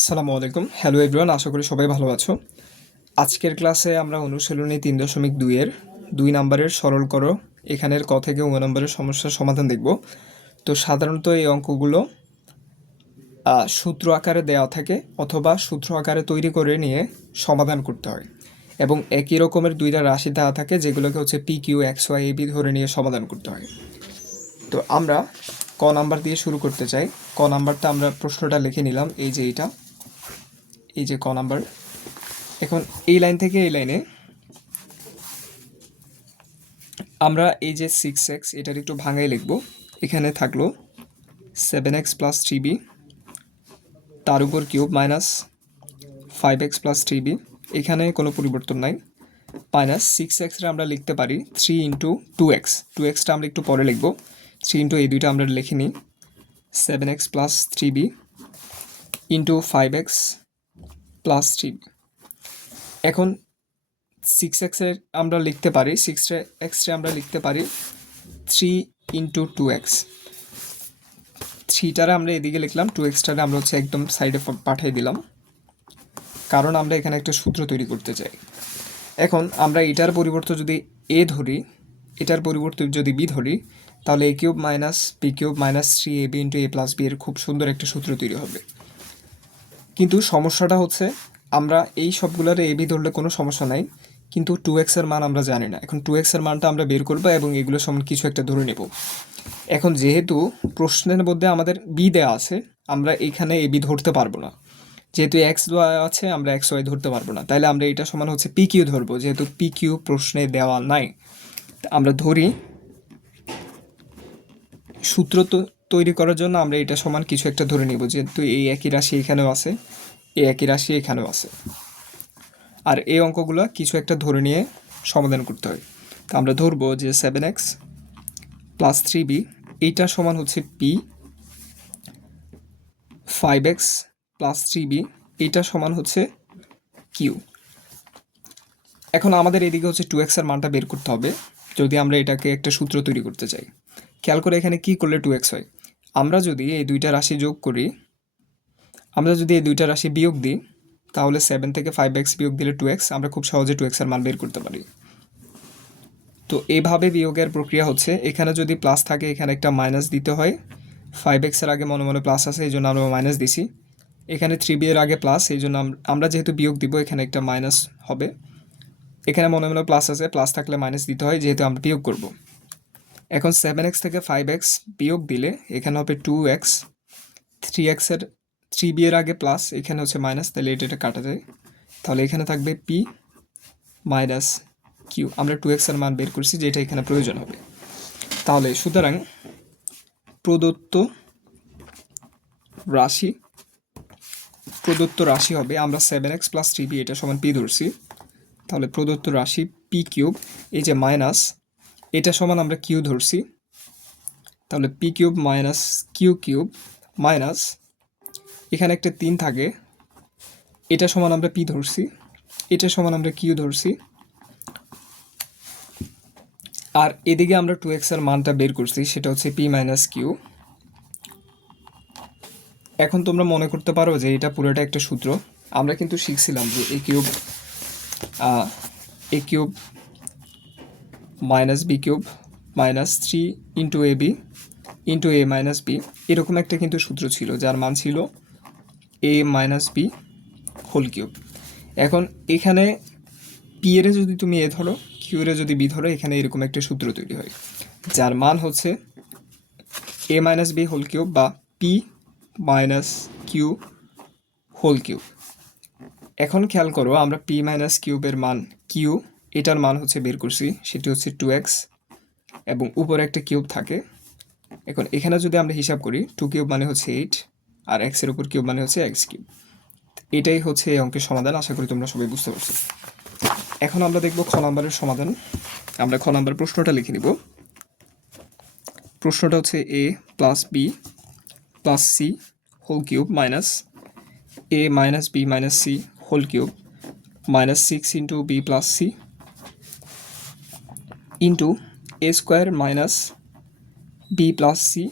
আসসালামু আলাইকুম। Hello everyone, আশা করি সবাই ভালো আছো। আজকের ক্লাসে আমরা অনুশীলনী 3.2 এর 2 নাম্বারের সরল করো এখানের ক থেকে ও নম্বরের সমস্যার সমাধান দেখব। তো সাধারণত এই অঙ্কগুলো সূত্র আকারে দেওয়া থাকে অথবা সূত্র আকারে তৈরি করে নিয়ে সমাধান করতে হয়, এবং একই রকমের দুইটা রাশি দেওয়া থাকে যেগুলোকে হচ্ছে p q x y a b ধরে নিয়ে সমাধান করতে হয়। তো আমরা ক নাম্বার দিয়ে শুরু করতে চাই। ক নাম্বারটা আমরা প্রশ্নটা লিখে নিলাম, এই যে এইটা, এই যে ক নাম্বার। এখন এই লাইন থেকে এই লাইনে আমরা এই যে 6x এটার একটু ভাঙাই লিখব। এখানে থাকলো 7x প্লাস 3b, তার উপর cube minus 5x plus 3b, এখানে কোনো পরিবর্তন নাই, মাইনাস 6xরে আমরা লিখতে পারি 3 ইন্টু 2x, 2xটা আমরা একটু পরে লিখব, 3 ইন্টু এই দুইটা আমরা লিখে নিই 7x plus 3b into 5x plus 3b। এখন 6x আমরা লিখতে পারি, 6x আমরা লিখতে পারি 3 ইন্টু 2x, 3টারে আমরা এদিকে লিখলাম, 2xটারে আমরা হচ্ছে একদম সাইডে পাঠিয়ে দিলাম, কারণ আমরা এখানে একটা সূত্র তৈরি করতে চাই। এখন আমরা এটার পরিবর্তে যদি এ ধরি, এটার পরিবর্তে যদি বি ধরি, তাহলে A cube minus B cube minus 3ab into A plus B এর খুব সুন্দর একটা সূত্র তৈরি হবে। কিন্তু সমস্যাটা হচ্ছে আমরা এই সবগুলোর এ বি ধরলে কোনো সমস্যা নাই, কিন্তু 2x এর মান আমরা জানি না। এখন 2x এর মানটা আমরা বের করবো এবং এগুলো সমান কিছু একটা ধরে নেব। এখন যেহেতু প্রশ্নের মধ্যে আমাদের বি দেওয়া আছে, আমরা এখানে এ বি ধরতে পারবো না। যেহেতু এক্স দেওয়া আছে, আমরা এক্স ওয়াই ধরতে পারবো না, তাহলে আমরা এটা সমান হচ্ছে পি কিউ ধরবো। যেহেতু পি কিউ প্রশ্নে দেওয়া নাই, আমরা ধরি সূত্র তৈরি করার জন্য আমরা এটা সমান কিছু একটা ধরে নিব। যেহেতু এই একই রাশি এখানেও আছে, এই একই রাশি এখানেও আছে, আর এই অঙ্কগুলো কিছু একটা ধরে নিয়ে সমাধান করতে হয়। তো আমরা ধরবো যে 7x প্লাস 3b এইটা সমান হচ্ছে পি, 5x প্লাস 3b এইটা সমান হচ্ছে কিউ। এখন আমাদের এদিকে হচ্ছে 2x এর মানটা বের করতে হবে যদি আমরা এটাকে একটা সূত্র তৈরি করতে চাই। খেয়াল করে এখানে কি করলে 2x হয়, আমরা যদি এই দুইটা রাশি যোগ করি, আমরা যদি এই দুইটা রাশি বিয়োগ দিই, তাহলে 7 থেকে 5x বিয়োগ দিলে 2x, আমরা খুব সহজে 2x এর মান বের করতে পারি। তো এইভাবে বিয়োগের প্রক্রিয়া হচ্ছে, এখানে যদি প্লাস থাকে এখানে একটা মাইনাস দিতে হয়, 5x এর আগে মনে মনে প্লাস আছে এই জন্য আমরা মাইনাস দিছি, এখানে 3b এর আগে প্লাস, এই জন্য আমরা যেহেতু বিয়োগ দিব এখানে একটা মাইনাস হবে, এখানে মনে মনে প্লাস আছে, প্লাস থাকলে মাইনাস দিতে হয় যেহেতু আমরা বিয়োগ করব। এখন 7x থেকে 5x বিয়োগ দিলে এখানে হবে 2x, 3x এর 3b এর আগে প্লাস, এখানে হচ্ছে মাইনাস, তাহলে এটা কাটা যায়, তাহলে এখানে থাকবে p মাইনাস কিউ। আমরা 2x এর মান বের করছি যেটা এখানে প্রয়োজন হবে। তাহলে সুতরাং প্রদত্ত রাশি হবে, আমরা 7x প্লাস 3b এটা সমান p ধরছি, তাহলে প্রদত্ত রাশি p কিউব, এই যে মাইনাস এটা সমান আমরা কিউ ধরছি, তাহলে p cube minus q cube minus এখানে একটা 3 থাকে, এটা সমান আমরা p ধরছি, এটা সমান আমরা কিউ ধরছি, আর এদিকে আমরা 2x এর মানটা বের করছি সেটা হচ্ছে p মাইনাস কিউ। এখন তোমরা মনে করতে পারো যে এটা পুরোটা একটা সূত্র। আমরা কিন্তু শিখছিলাম যে A cube minus B cube minus 3 into A B into A minus B, এরকম একটা কিন্তু সূত্র ছিল যার মান ছিল A minus B whole cube. এখন এখানে পি এর যদি তুমি এ ধরো, কিউ এর যদি বি ধরো, এখানে এরকম একটা সূত্র তৈরি হয় যার মান হচ্ছে এ মাইনাস বি হোল কিউব বা p minus q whole cube. এখন খেয়াল করো, আমরা পি মাইনাস কিউবের মান কিউ, এটার মান হচ্ছে বের করছি, সেটি হচ্ছে 2x এবং উপরে একটা কিউব থাকে। এখন এখানে যদি আমরা হিসাব করি 2 কিউব মানে হচ্ছে 8, আর x এর উপর কিউব মানে হচ্ছে x কিউব। এটাই হচ্ছে এই অঙ্কের সমাধান। আশা করি তোমরা সবাই বুঝতে পারছো। এখন আমরা দেখব খ নাম্বারের সমাধান। আমরা খ নাম্বার প্রশ্নটা লিখে নিব। প্রশ্নটা হচ্ছে a plus b plus c whole cube minus a minus b minus c whole cube minus 6 into b plus c into a square minus b plus c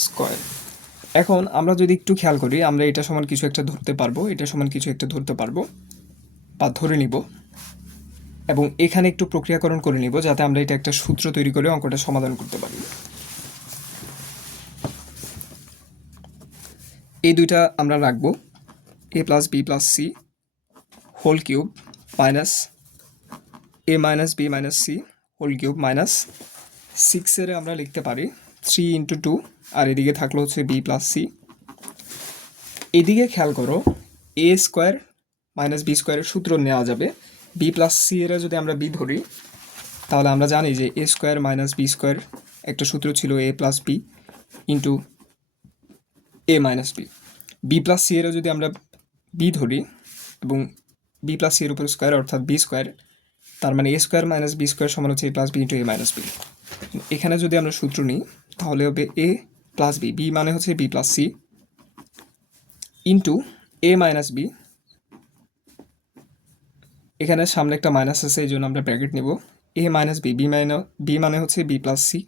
square. এখন আমরা যদি একটু খেয়াল করি, আমরা এটা সমান কিছু একটা ধরতে পারবো, এটা সমান কিছু একটা ধরতে পারবো বা ধরে নিব, এবং এখানে একটু প্রক্রিয়াকরণ করে নিব যাতে আমরা এটা একটা সূত্র তৈরি করে অঙ্কটা সমাধান করতে পারি। এই দুইটা আমরা রাখবো, a plus b plus c whole cube minus a minus b minus c whole cube minus 6 আমরা লিখতে পারি 3 × 2, আর এদিকে থাকলো হচ্ছে বি প্লাস সি। এদিকে খেয়াল করো, এ স্কোয়ার মাইনাস বি স্কোয়ারের সূত্র নেওয়া যাবে। বি প্লাস সি এর যদি আমরা বি ধরি, তাহলে আমরা জানি যে A square minus B square একটা সূত্র ছিল A plus B into A minus B. B plus C এর যদি আমরা বি ধরি এবং বি প্লাস সি এর উপর স্কোয়ার অর্থাৎ বি স্কোয়ার, তার মানে এ স্কোয়ার মাইনাস বি স্কোয়ার সমান হচ্ছে এ plus B into A minus B. এখানে যদি আমরা সূত্র নিই তাহলে হবে এ প্লাস বি, বি মানে হচ্ছে B plus c into A minus B, এখানে সামনে একটা মাইনাস আছে এই জন্য আমরা ব্র্যাকেট নেব, এ মাইনাস বি, বি মানে হচ্ছে বি প্লাস সি।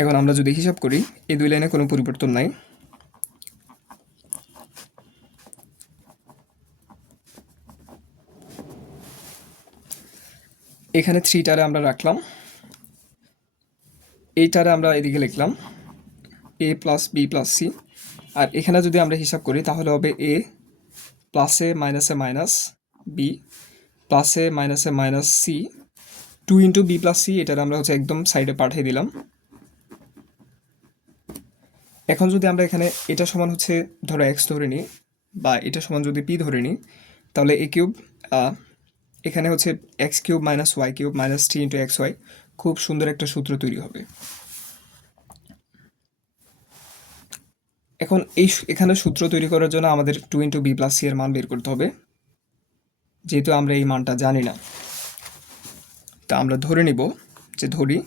এখন আমরা যদি হিসাব করি, এই দুই লাইনে কোনো পরিবর্তন নাই, এখানে 3টারে আমরা রাখলাম, এইটারে আমরা এদিকে লিখলাম এ প্লাস বি প্লাস সি, আর এখানে যদি আমরা হিসাব করি তাহলে হবে এ প্লাসে মাইনাসে মাইনাস বি প্লাসে মাইনাসে minus c 2 × b plus c, এটার আমরা হচ্ছে একদম সাইডে পাঠিয়ে দিলাম। এখন যদি আমরা এখানে এটা সমান হচ্ছে ধরো এক্স ধরে নিই, বা এটা সমান যদি পি ধরে নিই, তাহলে এ কিউব এখানে হচ্ছে x cube minus y cube minus 3 × x y, খুব সুন্দর একটা সূত্র তৈরি হবে। এখন এখানে সূত্র তৈরি করার জন্য আমাদের 2 × বি প্লাস সি এর মান বের করতে হবে, যেহেতু আমরা এই মানটা জানি না। তা আমরা ধরে নিব যে ধরি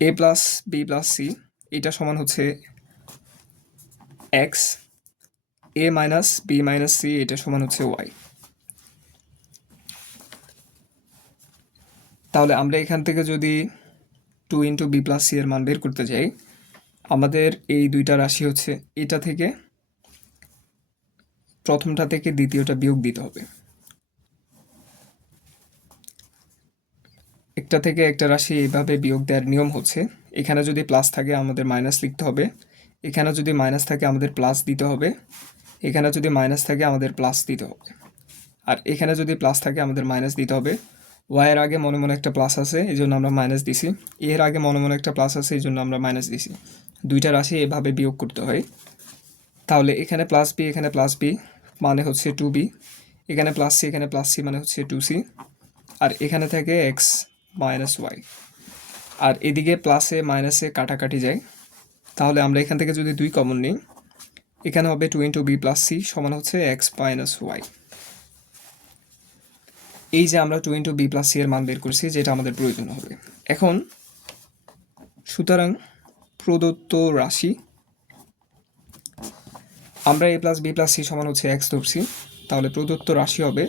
এ প্লাস বি প্লাস সি এটা সমান হচ্ছে এক্স, এ মাইনাস বি মাইনাস সি এটা সমান হচ্ছে ওয়াই। তাহলে আমরা এখান থেকে যদি 2 × বি প্লাস সি এর মান বের করতে যাই, আমাদের এই দুইটা রাশি হচ্ছে এটা থেকে প্রথমটা থেকে দ্বিতীয়টা বিয়োগ দিতে হবে, একটা থেকে একটা রাশি এইভাবে বিয়োগ দেওয়ার নিয়ম হচ্ছে, এখানে যদি প্লাস থাকে আমাদের মাইনাস লিখতে হবে, এখানে যদি মাইনাস থাকে আমাদের প্লাস দিতে হবে, এখানে যদি মাইনাস থাকে আমাদের প্লাস দিতে হবে, আর এখানে যদি প্লাস থাকে আমাদের মাইনাস দিতে হবে। ওয়াইয়ের আগে মনে মনে একটা প্লাস আছে এই জন্য আমরা মাইনাস দিছি, এর আগে মনে মনে একটা প্লাস আছে এই জন্য আমরা মাইনাস দিছি। দুইটা রাশি এভাবে বিয়োগ করতে হয়। তাহলে এখানে প্লাস বি এখানে প্লাস বি মানে হচ্ছে 2b, এখানে প্লাস সি এখানে প্লাস সি মানে হচ্ছে 2c, আর এখানে থাকে এক্স মাইনাস ওয়াই, আর এদিকে প্লাসে মাইনাসে কাটাকাটি যায়। তাহলে আমরা এখান থেকে যদি 2 কমন নিই, এখানে হবে 2 × বি প্লাস সি সমান হচ্ছে এক্স মাইনাস ওয়াই। এই যে আমরা 2 × বি প্লাস সি এর মান বের করছি, যেটা আমাদের প্রয়োজন হবে। এখন সুতরাং প্রদত্ত রাশি আমরা এ প্লাস বি প্লাস সি সমান হচ্ছে এক্স ধরছি, তাহলে প্রদত্ত রাশি হবে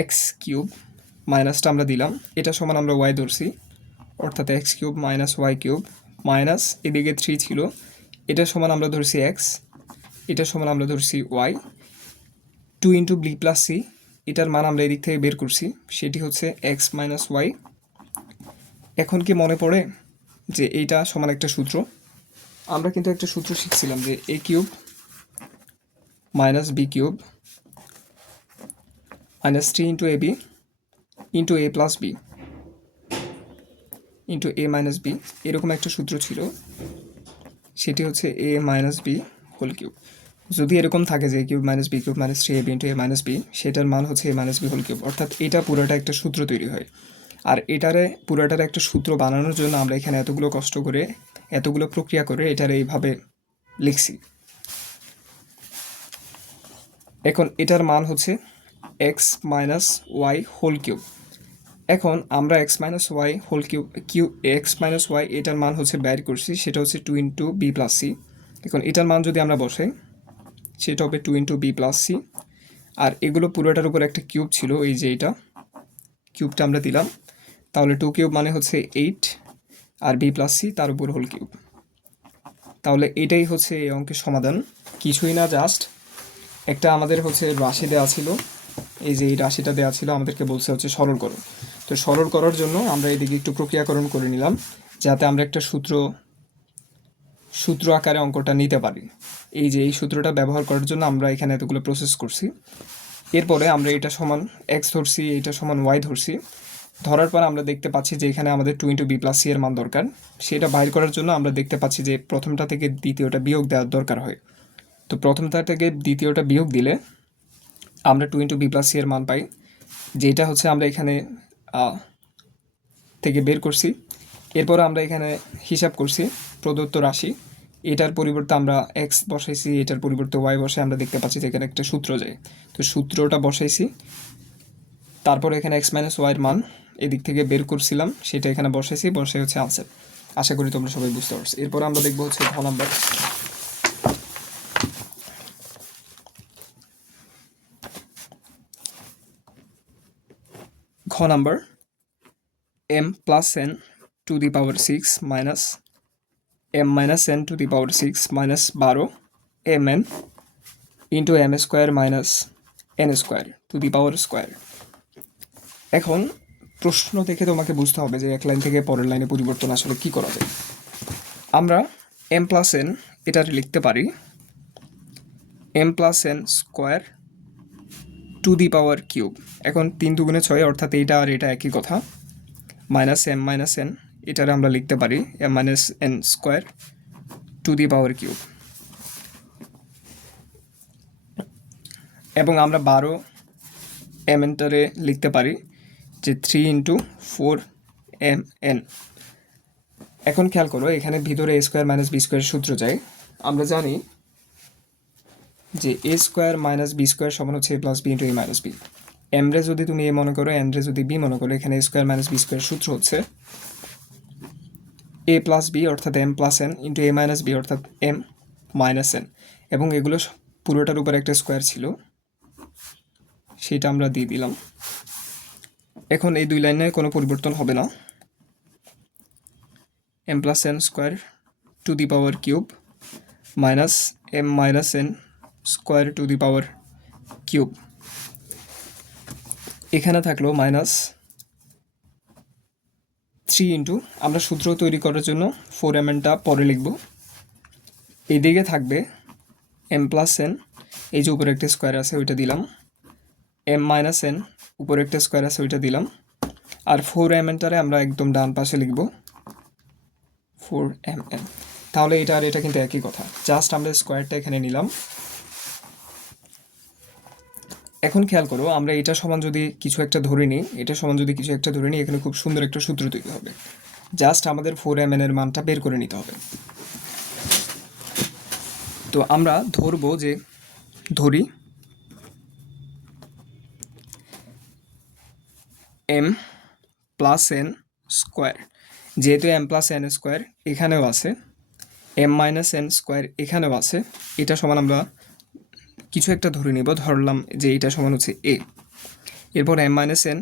এক্স কিউব, মাইনাসটা আমরা দিলাম, এটা সমান আমরা ওয়াই ধরছি, অর্থাৎ x cube minus y cube minus এদিকে 3 ছিল, এটা সমান আমরা ধরছি এক্স, এটা সমান আমরা ধরছি ওয়াই, 2 × বি প্লাস সি এটার মান আমরা এদিক থেকে বের করছি, সেটি হচ্ছে এক্স মাইনাস ওয়াই। এখন কি মনে পড়ে যে এইটা সমান একটা সূত্র? আমরা কিন্তু একটা সূত্র শিখছিলাম যে A cube minus B cube minus 3 × ab into A plus B into A minus B, এরকম একটা সূত্র ছিল, সেটি হচ্ছে এ মাইনাস বি হোল কিউব। যদি এরকম থাকে যে cube minus B cube minus 3ab into A minus B, সেটার মান হচ্ছে এ মাইনাস বি হোল কিউব, অর্থাৎ এটা পুরোটা একটা সূত্র তৈরি হয়। আর এটারে পুরোটার একটা সূত্র বানানোর জন্য আমরা এখানে এতগুলো কষ্ট করে এতগুলো প্রক্রিয়া করে এটার এইভাবে লিখছি। এখন এটার মান হচ্ছে x minus y whole cube. এখন আমরা x minus y whole cube x minus y এটার মান হচ্ছে বের করছি, সেটা হচ্ছে 2 × বি প্লাস সি। এখন এটার মান যদি আমরা বসাই সেটা হবে 2 × বি প্লাস সি, আর এগুলো পুরোটার উপর একটা কিউব ছিল, এই যে এটা কিউবটা আমরা দিলাম, তাহলে 2 কিউব মানে হচ্ছে 8 আর বি প্লাস সি তার উপর হোল কিউব। তাহলে এটাই হচ্ছে এই অঙ্কের সমাধান, কিছুই না, জাস্ট একটা আমাদের হচ্ছে রাশি দেওয়া ছিল, এই যে এই রাশিটা দেওয়া ছিল, আমাদেরকে বলছে হচ্ছে সরল করো। তো সরল করার জন্য আমরা এদিকে একটু প্রক্রিয়াকরণ করে নিলাম যাতে আমরা একটা সূত্র আকারে অঙ্কটা নিতে পারি। এই যে এই সূত্রটা ব্যবহার করার জন্য আমরা এখানে এতগুলো প্রসেস করছি। এরপরে আমরা এটা সমান এক্স ধরছি, এটা সমান ওয়াই ধরছি। ধরার পর আমরা দেখতে পাচ্ছি যে এখানে আমাদের 2 × বি প্লাস সি এর মান দরকার। সেটা বাইর করার জন্য আমরা দেখতে পাচ্ছি যে প্রথমটা থেকে দ্বিতীয়টা বিয়োগ দেওয়ার দরকার হয়। তো প্রথমটা থেকে দ্বিতীয়টা বিয়োগ দিলে আমরা 2 × বি প্লাস সি এর মান পাই, যেটা হচ্ছে আমরা এখানে থেকে বের করছি। এরপর আমরা এখানে হিসাব করছি প্রদত্ত রাশি, এটার পরিবর্তে আমরা এক্স বসাইছি, এটার পরিবর্তে ওয়াই বসে আমরা দেখতে পাচ্ছি যে এখানে একটা সূত্র যায়। তো সূত্রটা বসাইছি, তারপর এখানে এক্স মাইনাস ওয়াইয়ের মান এদিক থেকে বের করছিলাম, সেটা এখানে বসাইছি, বসে হচ্ছে আনসার। আশা করি তোমরা সবাই বুঝতে পারছো। এরপর আমরা দেখবো হচ্ছে ঘ নাম্বার। ঘ number m plus n two the power 6 minus m minus n two the power 6 minus 12 mn into m square minus n square two the power square. এখন প্রশ্ন দেখে তোমাকে বুঝতে হবে যে এক লাইন থেকে পরের লাইনে পরিবর্তন আসলে কি করা যায়। আমরা m প্লাস n এটা লিখতে পারি m plus n square two the power cube. এখন 3 × 2 = 6, অর্থাৎ এইটা আর এটা একই কথা। মাইনাস m মাইনাস n এটারে আমরা লিখতে পারি m minus n square two the power cube. এবং আমরা 12 mnটারে লিখতে পারি যে 3 × 4mn। এখন খেয়াল করো, এখানে ভিতরে a square minus B square সূত্র যায়। আমরা জানি যে a square minus B square সমান হচ্ছে a plus B into a minus b. এম রে যদি তুমি এ মনে করো, এন রে যদি বি মনে করো, এখানে a square minus B square সূত্র হচ্ছে a প্লাস বি অর্থাৎ m plus n into a minus b অর্থাৎ m মাইনাস n। এবং এগুলো পুরোটার উপর একটা স্কোয়ার ছিল, সেটা আমরা দিয়ে দিলাম। এখন এই দুই লাইনে কোনো পরিবর্তন হবে না। m plus n square two the power cube minus m minus n square two the power cube. এখানে থাকলো মাইনাস 3 ইন্টু, আমরা সূত্র তৈরি করার জন্য 4mnটা পরে লিখব। এইদিকে থাকবে m প্লাস n, এই যে উপরে একটা স্কোয়ার আছে ওইটা দিলাম, m মাইনাস n উপরে একটা স্কোয়ার আছে ওইটা দিলাম, আর 4mnটারে আমরা একদম ডান পাশে লিখব 4mn। তাহলে এটা আর এটা কিন্তু একই কথা, জাস্ট আমরা স্কোয়ারটা এখানে নিলাম। এখন খেয়াল করো, আমরা এটা সমান যদি কিছু একটা ধরে নিই, এটা সমান যদি কিছু একটা ধরে নিই, এখানে খুব সুন্দর একটা সূত্র তৈরি হবে। জাস্ট আমাদের 4mn এর মানটা বের করে নিতে হবে। তো আমরা ধরবো যে ধরি m প্লাস n স্কোয়ার, যেহেতু m প্লাস n স্কোয়ার এখানেও আছে, m মাইনাস n স্কোয়ার এখানেও আছে, এটা সমান আমরা কিছু একটা ধরে নিব, ধরলাম যে এটা সমান হচ্ছে a। এরপর m মাইনাস n,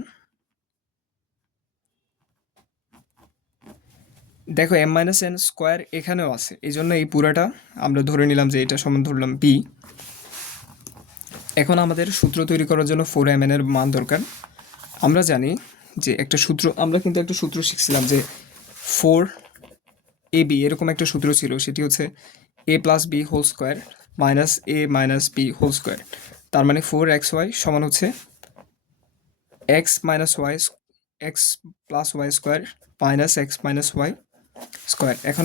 দেখো m মাইনাস n স্কোয়ার এখানেও আছে, এই জন্য এই পুরাটা আমরা ধরে নিলাম যে এটা সমান ধরলাম b। এখন আমাদের সূত্র তৈরি করার জন্য 4mn এর মান দরকার। আমরা জানি যে একটা সূত্র, আমরা কিন্তু একটা সূত্র শিখছিলাম যে 4ab এরকম একটা সূত্র ছিল, সেটি হচ্ছে a plus B whole square minus a minus B whole square. তার মানে 4xy সমান হচ্ছে x minus y, x plus y square minus x minus y square. এখন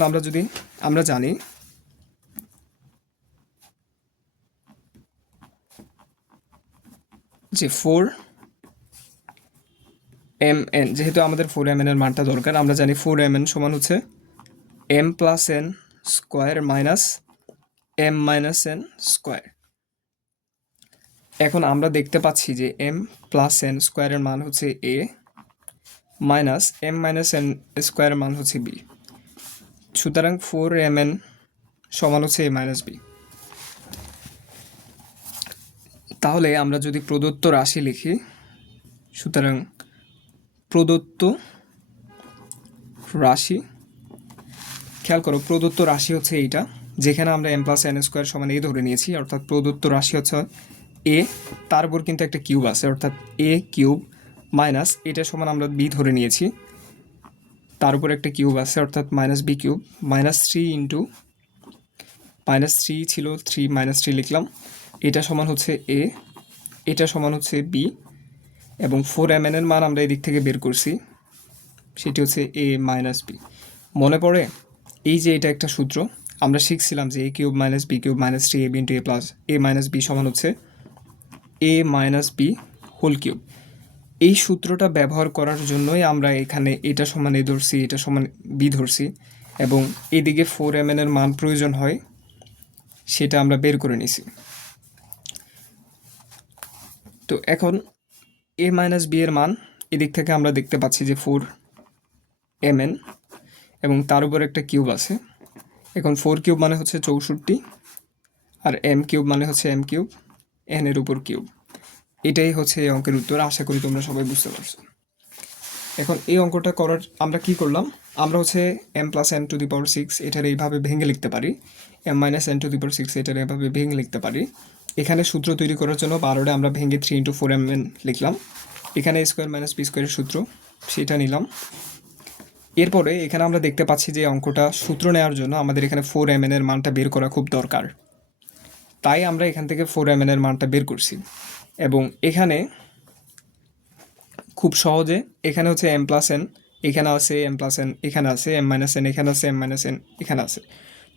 আমরা জানি যে 4mn, যেহেতু আমাদের 4mn এর মানটা দরকার, আমরা জানি 4mn সমান হচ্ছে m plus n square minus m minus n square. এখন আমরা দেখতে পাচ্ছি যে m প্লাস n স্কোয়ারের মান হচ্ছে a minus m minus n স্কোয়ারের মান হচ্ছে b। সুতরাং 4mn সমান হচ্ছে a মাইনাস b। তাহলে আমরা যদি প্রদত্ত রাশি লিখি, সুতরাং প্রদত্ত রাশি, খেয়াল করো প্রদত্ত রাশি হচ্ছে এইটা, যেখানে আমরা এম প্লাস এন স্কোয়ার সমান এ ধরে নিয়েছি, অর্থাৎ প্রদত্ত রাশি হচ্ছে এ, তার উপর কিন্তু একটা কিউব আছে, অর্থাৎ এ কিউব মাইনাস এটা সমান আমরা বি ধরে নিয়েছি, তার উপর একটা কিউব আছে অর্থাৎ মাইনাস বি কিউব, -3 ইন্টু -3 ছিল 3 -3 লিখলাম, এটা সমান হচ্ছে এ, এটা সমান হচ্ছে বি, এবং 4mn এর মান আমরা এদিক থেকে বের করছি, সেটি হচ্ছে এ মাইনাস বি। মনে পড়ে এই যে এটা একটা সূত্র আমরা শিখছিলাম যে A cube minus B cube -3 A B into A plus A minus B সমান হচ্ছে এ মাইনাস বি হোল কিউব। এই সূত্রটা ব্যবহার করার জন্যই আমরা এখানে এটা সমান এ ধরছি, এটা সমান বি ধরছি, এবং এদিকে 4mn এর মান প্রয়োজন হয় সেটা আমরা বের করে নিছি। তো এখন এ মাইনাস বি এর মান এদিক থেকে আমরা দেখতে পাচ্ছি যে 4mn, এবং তার উপর একটা কিউব আছে। এখন 4 কিউব মানে হচ্ছে 64, আর এম কিউব মানে হচ্ছে এম কিউব, এন এর উপর কিউব। এটাই হচ্ছে এই অঙ্কের উত্তর। আশা করি তোমরা সবাই বুঝতে পারছো। এখন এই অঙ্কটা করার আমরা কি করলাম, আমরা হচ্ছে M plus N to the power 6 এটার এইভাবে ভেঙে লিখতে পারি, M minus N to the power 6 এটার এইভাবে ভেঙে লিখতে পারি। এখানে সূত্র তৈরি করার জন্য 12টা আমরা ভেঙে 3 ইন্টু 4mn লিখলাম। এখানে স্কোয়ার মাইনাস বি স্কোয়ারের সূত্র সেটা নিলাম। এরপরে এখানে আমরা দেখতে পাচ্ছি যে অঙ্কটা সূত্র নেওয়ার জন্য আমাদের এখানে 4mn এর মানটা বের করা খুব দরকার, তাই আমরা এখান থেকে 4mn এর মানটা বের করছি। এবং এখানে খুব সহজে এখানে হচ্ছে এম প্লাস এন, এখানে আছে এম প্লাস এন, এখানে আছে এম মাইনাস এন, এখানে আছে এম মাইনাস এন, এখানে আছে।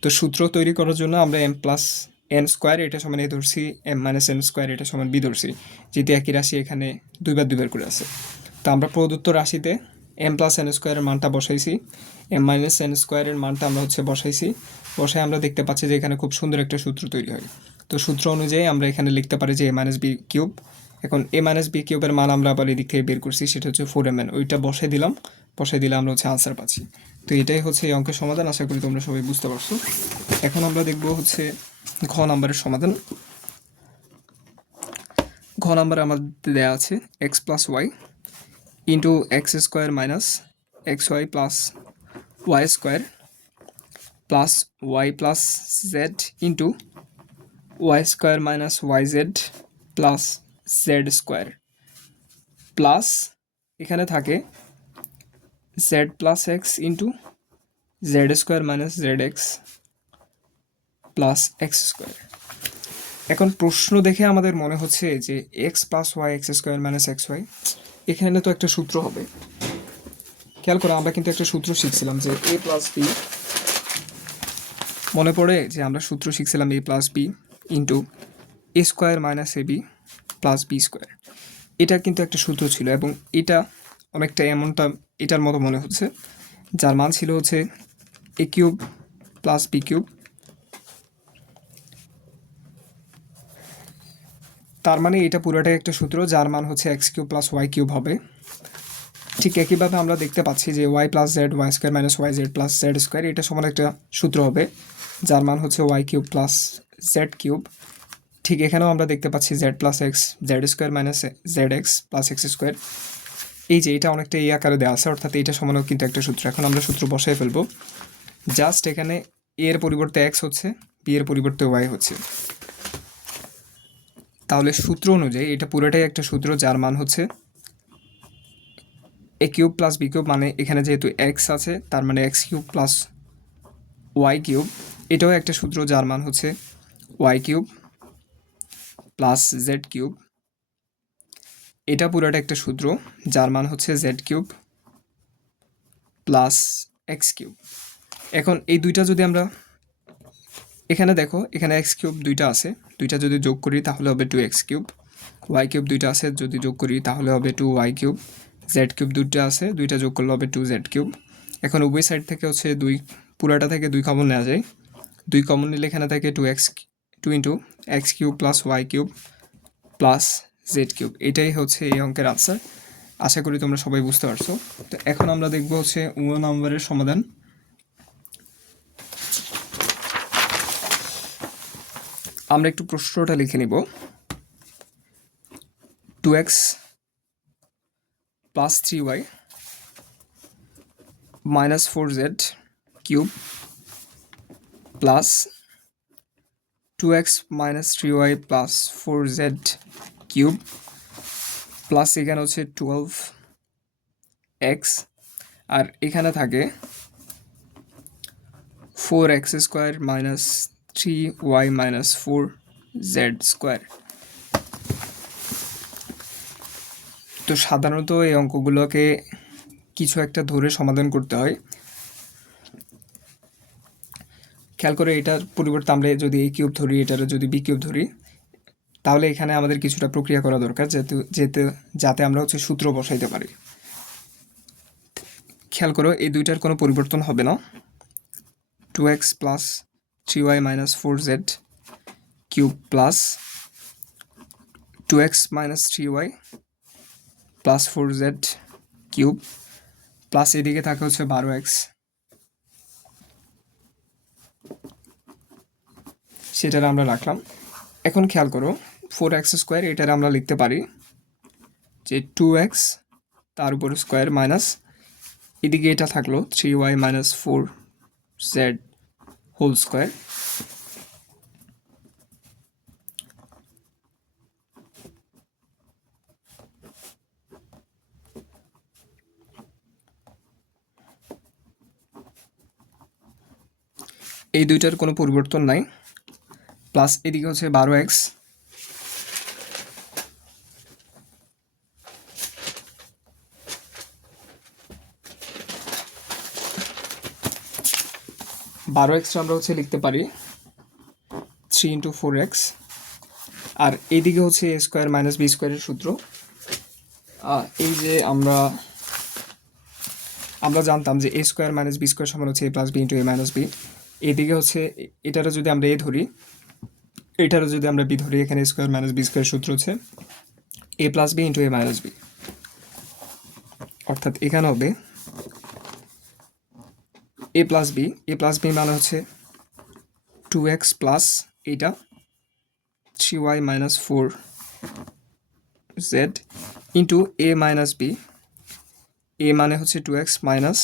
তো সূত্র তৈরি করার জন্য আমরা এম প্লাস এন স্কোয়ার এটা সমান এ ধরছি, এম মাইনাস এন স্কোয়ার এটা সমান বি ধরছি, যেহেতু একই রাশি এখানে দুইবার করে আছে। তো আমরা প্রদত্ত রাশিতে এম প্লাস এন স্কোয়ারের মানটা বসাইছি, এম মাইনাস এন স্কোয়ারের মানটা আমরা হচ্ছে বসাইছি, বসায় আমরা দেখতে পাচ্ছি যে এখানে খুব সুন্দর একটা সূত্র তৈরি হয়। তো সূত্র অনুযায়ী আমরা এখানে লিখতে পারি যে এ মাইনাস বি কিউব। এখন এ মাইনাস বি কিউবের মান আমরা আবার এদিক থেকে বের করছি, সেটা হচ্ছে 4mn, ওইটা বসাই দিলাম, বসাই দিলে আমরা হচ্ছে আনসার পাচ্ছি। তো এটাই হচ্ছে এই অঙ্কের সমাধান। আশা করি তোমরা সবাই বুঝতে পারছো। এখন আমরা দেখব হচ্ছে ঘ নাম্বারের সমাধান। ঘ নাম্বার আমাদের দেওয়া আছে x plus y into x square minus x y plus y square plus y plus z into y square minus y z plus z square plus এখানে থাকে z plus x into z square minus z x plus x square. এখন প্রশ্ন দেখে আমাদের মনে হচ্ছে যে x plus y x square minus x y, এখানে তো একটা সূত্র হবে। খেয়াল করো আমরা কিন্তু একটা সূত্র শিখছিলাম যে এ প্লাস বি, মনে পড়ে যে আমরা সূত্র শিখছিলাম এ plus B into a square minus A B plus B square. এটা কিন্তু একটা সূত্র ছিল, এবং এটা অনেকটা এমনটা এটার মতো মনে হচ্ছে, যার মান ছিল হচ্ছে a cube plus B cube, তার মানে এটা পুরোটাই একটা সূত্র যার মান হচ্ছে x cube plus y cube হবে। ঠিক একইভাবে আমরা দেখতে পাচ্ছি যে y plus z y square minus y z plus z square, এটা সমান একটা সূত্র হবে যার মান হচ্ছে y cube plus z cube. ঠিক এখানেও আমরা দেখতে পাচ্ছি z plus x z square minus z x plus x square. এই যে এটা অনেকটা এই আকারে দেওয়া আছে, অর্থাৎ এইটা সমানও কিন্তু একটা সূত্র। এখন আমরা সূত্র বসাই ফেলবো। জাস্ট এখানে এ এর পরিবর্তে এক্স হচ্ছে, বি এর পরিবর্তে ওয়াই হচ্ছে। তাহলে সূত্র অনুযায়ী এটা পুরোটাই একটা সূত্র যার মান হচ্ছে a cube plus B cube, মানে এখানে যেহেতু এক্স আছে তার মানে x cube plus y cube, এটাও একটা সূত্র যার মান হচ্ছে y cube plus z cube, এটা পুরোটা একটা সূত্র যার মান হচ্ছে z cube plus x cube. এখন এই দুইটা যদি আমরা এখানে দেখো, এখানে এক্স কিউব দুইটা আছে, দুইটা যদি যোগ করি তাহলে হবে 2x কিউব, ওয়াই কিউব দুইটা আছে যদি যোগ করি তাহলে হবে 2y কিউব, জেড কিউব দুইটা আছে দুইটা যোগ করলে হবে 2z কিউব। এখন উভয় সাইড থেকে হচ্ছে পুরাটা থেকে 2 কমন নেওয়া যায়, 2 কমন নিলে এখানে থাকে 2 into x cube plus y cube plus z cube. এটাই হচ্ছে এই অঙ্কের আনসার। আশা করি তোমরা সবাই বুঝতে পারছো। তো এখন আমরা দেখব হচ্ছে 1 নম্বরের সমাধান। আমরা একটু প্রশ্নটা লিখে নিব। 2x plus 3y minus 4z cube plus 2x minus 3y plus 4z cube plus এখানে হচ্ছে 12x আর এখানে থাকে 4x square minus 3y minus 4z square. তো সাধারণত এই অঙ্কগুলোকে কিছু একটা ধরে সমাধান করতে হয়। খেয়াল করে এটার পরিবর্তে আমরা যদি a কিউব ধরি, এটার যদি b কিউব ধরি, তাহলে এখানে আমাদের কিছুটা প্রক্রিয়া করা দরকার যাতে আমরা হচ্ছে সূত্র বসাইতে পারি। খেয়াল করো এই দুইটার কোনো পরিবর্তন হবে না। 2x plus 3y minus 4z cube plus 2x minus 3y plus 4z cube plus এদিকে থাকে হচ্ছে 12x, সেটার আমরা রাখলাম। এখন খেয়াল করো 4x স্কোয়ার এটার আমরা লিখতে পারি যে 2x তার উপর স্কোয়ার মাইনাস এদিকে এটা থাকলো 3y minus 4z whole square. এই দুইটার কোনো পরিবর্তন নাই, প্লাস এদিকে হচ্ছে 12x আমরা হচ্ছে লিখতে পারি 3 ইন্টু 4x আর এইদিকে হচ্ছে a স্কোয়ার মাইনাস বি স্কোয়ারের সূত্র। এই যে আমরা জানতাম যে a square minus B square সমান হচ্ছে a plus B into a minus b. এইদিকে হচ্ছে এটারও যদি আমরা a ধরি, এটারও যদি আমরা b ধরি, এখানে স্কোয়ার মাইনাস বি স্কোয়ার সূত্র হচ্ছে a plus B into a minus b, অর্থাৎ এখানে হবে a প্লাস বি মানে হচ্ছে 2x প্লাস এটা 3y minus 4z into a minus b. a মানে হচ্ছে 2x মাইনাস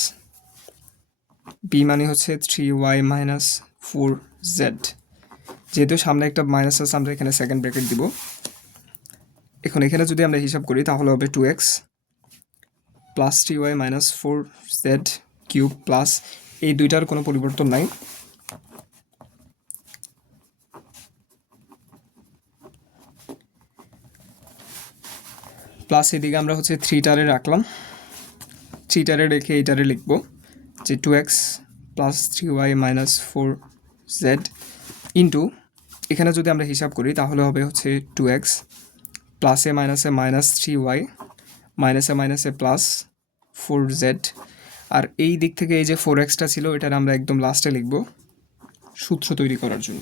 b মানে হচ্ছে 3y মাইনাস 4z। যেহেতু সামনে একটা মাইনাস আছে আমরা এখানে সেকেন্ড ব্র্যাকেট দিব। এখন এখানে যদি আমরা হিসাব করি তাহলে হবে 2x plus 3y minus 4z cube plus এই দুইটার কোনো পরিবর্তন নাই, প্লাস এদিকে আমরা হচ্ছে 3টারে রাখলাম, 3টারে রেখে এইটারে লিখব যে 2x plus 3y minus 4z into এখানে যদি আমরা হিসাব করি তাহলে হবে হচ্ছে 2x প্লাসে মাইনাসে মাইনাস 3y মাইনাসে মাইনাসে প্লাস 4z আর এই দিক থেকে এই যে 4xটা ছিল এটার আমরা একদম লাস্টে লিখব সূত্র তৈরি করার জন্য।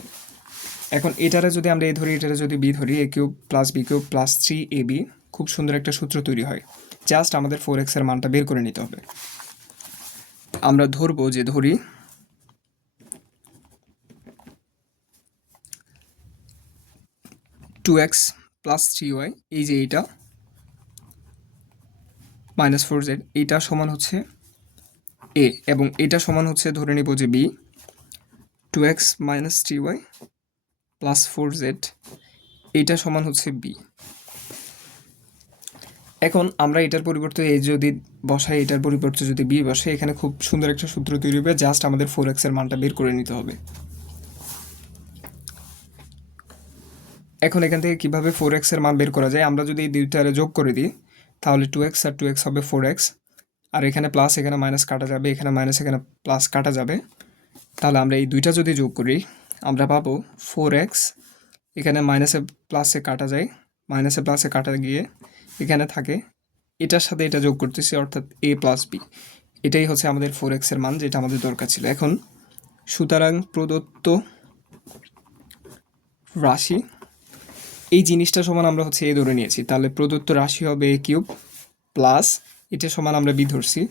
এখন এটারে যদি আমরা a ধরি, এটারে যদি b ধরি, a cube plus b cube plus 3ab, খুব সুন্দর একটা সূত্র তৈরি হয়। জাস্ট আমাদের 4x এর মানটা বের করে নিতে হবে। আমরা ধরবো যে ধরি 2x প্লাস 3y এই যে এইটা মাইনাস 4z এইটা সমান হচ্ছে a এবং এটা সমান হচ্ছে ধরে নিব যে b 2x minus 3y plus 4z এইটা সমান হচ্ছে b। এখন আমরা এটার পরিবর্তে a যদি বসাই, এটার পরিবর্তে যদি b বসাই, এখানে খুব সুন্দর একটা সূত্র তৈরি হবে। জাস্ট আমাদের 4x এর মানটা বের করে নিতে হবে। এখন এখান থেকে কিভাবে 4x এর মান বের করা যায়, আমরা যদি এই দুইটারে যোগ করে দিই তাহলে 2x আর 2x হবে 4x আর এখানে প্লাস এখানে মাইনাস কাটা যাবে, এখানে মাইনাস এখানে প্লাস কাটা যাবে। তাহলে আমরা এই দুইটা যদি যোগ করি আমরা পাবো 4x, এখানে মাইনাসে প্লাসে কাটা যায়, মাইনাসে প্লাসে কাটা গিয়ে এখানে থাকে এটার সাথে এটা যোগ করতেছি অর্থাৎ a প্লাস b। এটাই হচ্ছে আমাদের 4x এর মান যেটা আমাদের দরকার ছিল। এখন সুতরাং প্রদত্ত রাশি এই জিনিসটা সমান আমরা হচ্ছে a ধরে নিয়েছি, তাহলে প্রদত্ত রাশি হবে a কিউব প্লাস এটা সমান আমরা b ধরছি,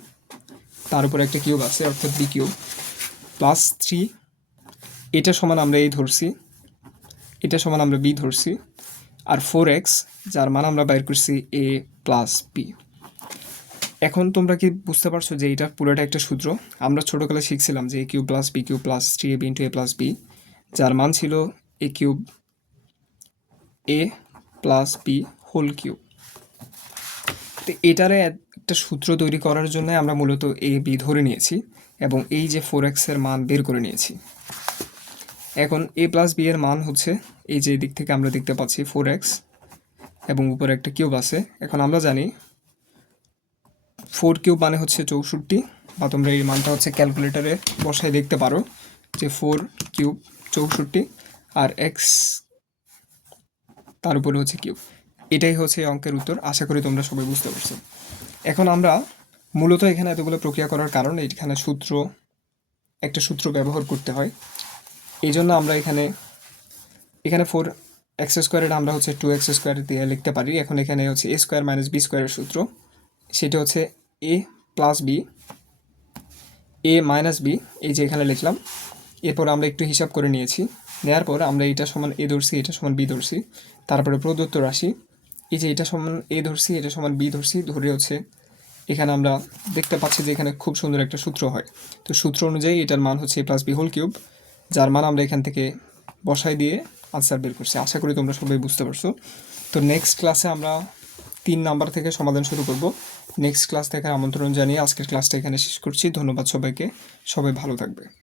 তার উপর একটা কিউব আছে অর্থাৎ b কিউব প্লাস 3 এটা সমান আমরা a ধরছি, এটা সমান আমরা b ধরছি আর 4x যার মান আমরা বাইর করছি a প্লাস b। এখন তোমরা কি বুঝতে পারছো যে এটা পুরোটা একটা সূত্র? আমরা ছোটোবেলায় শিখছিলাম যে A cube plus B cube plus 3ab into A plus B, যার মান ছিল A cube A plus B whole cube. তো এটারে একটা সূত্র তৈরি করার জন্য আমরা মূলত এ বি ধরে নিয়েছি এবং এই যে 4x এর মান বের করে নিয়েছি। এখন এ প্লাস বি এর মান হচ্ছে এই যে দিক থেকে আমরা দেখতে পাচ্ছি 4x এবং উপরে একটা কিউব আছে। এখন আমরা জানি 4 কিউব মানে হচ্ছে 64, বা তোমরা এই মানটা হচ্ছে ক্যালকুলেটারে বসায় দেখতে পারো যে 4 কিউব 64 আর এক্স তার উপরে হচ্ছে কিউব। এটাই হচ্ছে এই অঙ্কের উত্তর। আশা করি তোমরা সবাই বুঝতে পারছো। এখন আমরা মূলত এখানে এতগুলো প্রক্রিয়া করার কারণ এখানে একটা সূত্র ব্যবহার করতে হয়। এই জন্য আমরা এখানে 4x স্কোয়ারের আমরা হচ্ছে 2x স্কোয়ার দিয়ে লিখতে পারি। এখন এখানে হচ্ছে a স্কোয়ার মাইনাস বি স্কোয়ারের সূত্র, সেটা হচ্ছে a plus b a minus b, এই যে এখানে লিখলাম। এরপর আমরা একটু হিসাব করে নিয়েছি, নেওয়ার পর আমরা এটা সমান এ ধরছি, এটা সমান বি ধরছি, তারপরে প্রদত্ত রাশি এই যে এটা সমান এ ধরছি, এটা সমান বি ধরছি, ধরে হচ্ছে এখানে আমরা দেখতে পাচ্ছি যে এখানে খুব সুন্দর একটা সূত্র হয়। তো সূত্র অনুযায়ী এটার মান হচ্ছে এ প্লাস বি হোল কিউব, যার মান আমরা এখান থেকে বসাই দিয়ে আনসার বের করছি। আশা করি তোমরা সবাই বুঝতে পারছো। তো নেক্সট ক্লাসে আমরা 3 নাম্বার থেকে সমাধান শুরু করব। নেক্সট ক্লাস থেকে আমন্ত্রণ জানিয়ে আজকের ক্লাসটা এখানে শেষ করছি। ধন্যবাদ সবাইকে, সবাই ভালো থাকবে।